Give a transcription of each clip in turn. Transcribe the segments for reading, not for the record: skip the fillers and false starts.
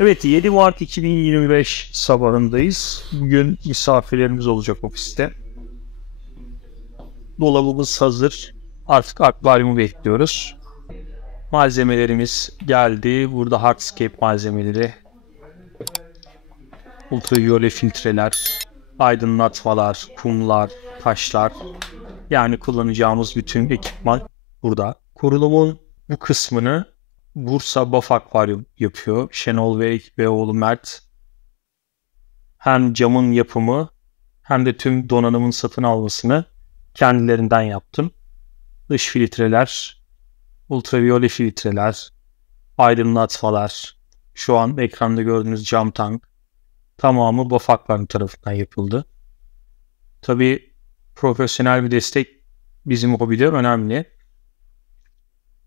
Evet, 7 Mart 2025 sabahındayız. Bugün misafirlerimiz olacak ofiste. Dolabımız hazır. Artık akvaryumu bekliyoruz. Malzemelerimiz geldi. Burada hardscape malzemeleri, ultraviyole filtreler, aydınlatmalar, kumlar, taşlar. Yani kullanacağımız bütün ekipman burada. Kurulumun bu kısmını Bursa Baf Akvaryum yapıyor. Şenol Bey ve oğlu Mert hem camın yapımı hem de tüm donanımın satın almasını kendilerinden yaptım. Dış filtreler, ultraviyole filtreler, aydınlatmalar, şu an ekranda gördüğünüz cam tank tamamı Baf Akvaryum tarafından yapıldı. Tabii profesyonel bir destek bizim hobide önemli.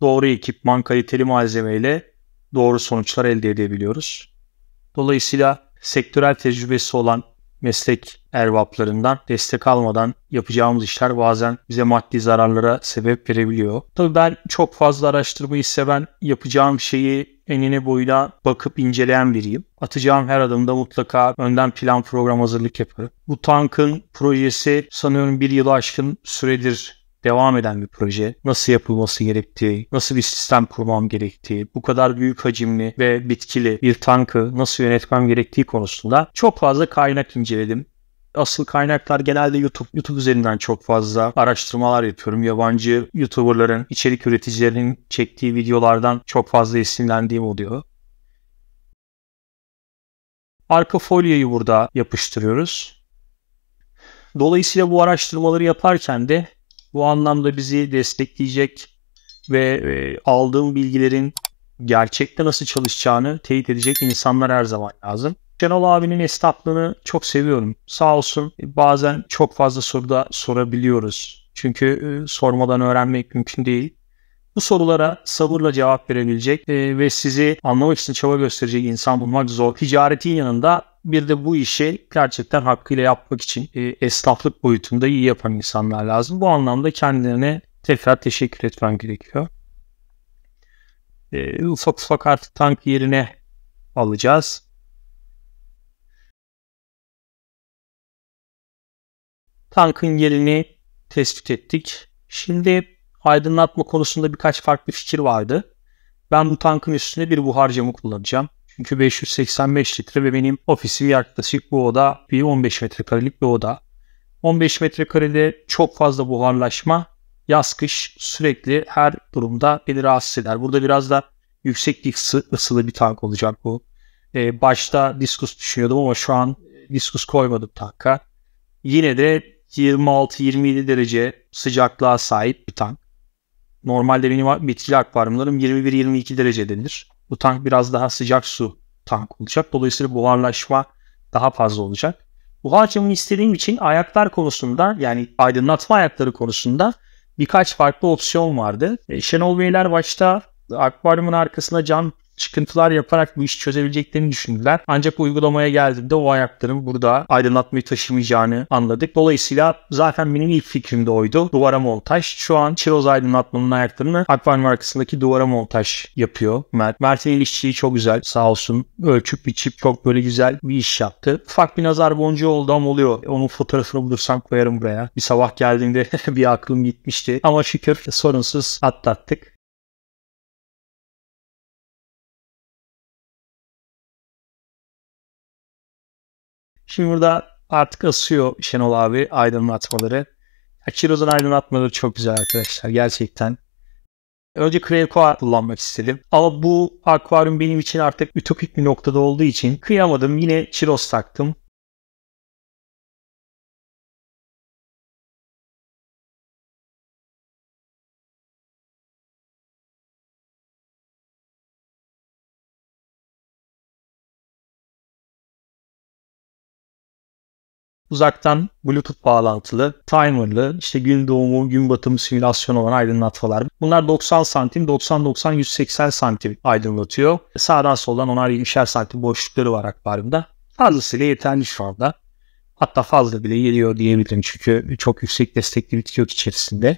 Doğru ekipman, kaliteli malzemeyle doğru sonuçlar elde edebiliyoruz. Dolayısıyla sektörel tecrübesi olan meslek erbaplarından destek almadan yapacağımız işler bazen bize maddi zararlara sebep verebiliyor. Tabii ben çok fazla araştırmayı seven, yapacağım şeyi enine boyuna bakıp inceleyen biriyim. Atacağım her adımda mutlaka önden plan program hazırlık yaparım. Bu tankın projesi sanıyorum bir yılı aşkın süredir devam eden bir proje. Nasıl yapılması gerektiği, nasıl bir sistem kurmam gerektiği, bu kadar büyük hacimli ve bitkili bir tankı nasıl yönetmem gerektiği konusunda çok fazla kaynak inceledim. Asıl kaynaklar genelde YouTube üzerinden çok fazla araştırmalar yapıyorum. Yabancı YouTuber'ların, içerik üreticilerinin çektiği videolardan çok fazla esinlendiğim oluyor. Arka folyoyu burada yapıştırıyoruz. Dolayısıyla bu araştırmaları yaparken de bu anlamda bizi destekleyecek ve aldığım bilgilerin gerçekte nasıl çalışacağını teyit edecek insanlar her zaman lazım. Şenol abinin esnaflığını çok seviyorum. Sağ olsun bazen çok fazla soru da sorabiliyoruz. Çünkü sormadan öğrenmek mümkün değil. Bu sorulara sabırla cevap verebilecek ve sizi anlamak için çaba gösterecek insan bulmak zor. Ticaretin yanında bir de bu işi gerçekten hakkıyla yapmak için esnaflık boyutunda iyi yapan insanlar lazım. Bu anlamda kendilerine tekrar teşekkür etmem gerekiyor. Ufak ufak artık tank yerine alacağız. Tankın yerini tespit ettik. Şimdi aydınlatma konusunda birkaç farklı fikir vardı. Ben bu tankın üstüne bir buhar camı kullanacağım. Çünkü 585 litre ve benim ofisim yaklaşık bu oda bir 15 metrekarelik bir oda. 15 metrekarede çok fazla buharlaşma yaz kış sürekli her durumda beni rahatsız eder. Burada biraz da yüksek ısılı bir tank olacak bu. Başta diskus düşünüyordum ama şu an diskus koymadım tanka. Yine de 26-27 derece sıcaklığa sahip bir tank. Normalde benim bitkili akvaryumlarım 21-22 derecededir. Bu tank biraz daha sıcak su tank olacak. Dolayısıyla buharlaşma daha fazla olacak. Buhar camını istediğim için ayaklar konusunda, yani aydınlatma ayakları konusunda birkaç farklı opsiyon vardı. Şenol Beyler başta akvaryumun arkasına cam çıkıntılar yaparak bu işi çözebileceklerini düşündüler. Ancak uygulamaya geldiğinde o ayakların burada aydınlatmayı taşımayacağını anladık. Dolayısıyla zaten benim ilk fikrim de oydu. Duvara montaj. Şu an çiroz aydınlatmanın ayaklarını akvaryum arkasındaki duvara montaj yapıyor Mert. Mert'in el işçiliği çok güzel. Sağ olsun. Ölçüp biçip çok böyle güzel bir iş yaptı. Ufak bir nazar boncuğu oldu ama oluyor. Onun fotoğrafını bulursam koyarım buraya. Bir sabah geldiğimde bir aklım gitmişti. Ama şükür sorunsuz atlattık. Şimdi burada artık asıyor Şenol abi aydınlatmaları. Kiroz'un aydınlatmaları çok güzel arkadaşlar gerçekten. Önce Crevcoa kullanmak istedim. Ama bu akvaryum benim için artık ütopik bir noktada olduğu için kıyamadım. Yine Chiros taktım. Uzaktan Bluetooth bağlantılı, timerlı, işte gün doğumu, gün batımı simülasyonu olan aydınlatmalar. Bunlar 90 santim, 90-90-180 santim aydınlatıyor. Sağdan soldan 10'ar 20'şer santim boşlukları var akvaryumda. Fazlasıyla yeterli şu anda. Hatta fazla bile geliyor diyebilirim çünkü çok yüksek destekli bitki yok içerisinde.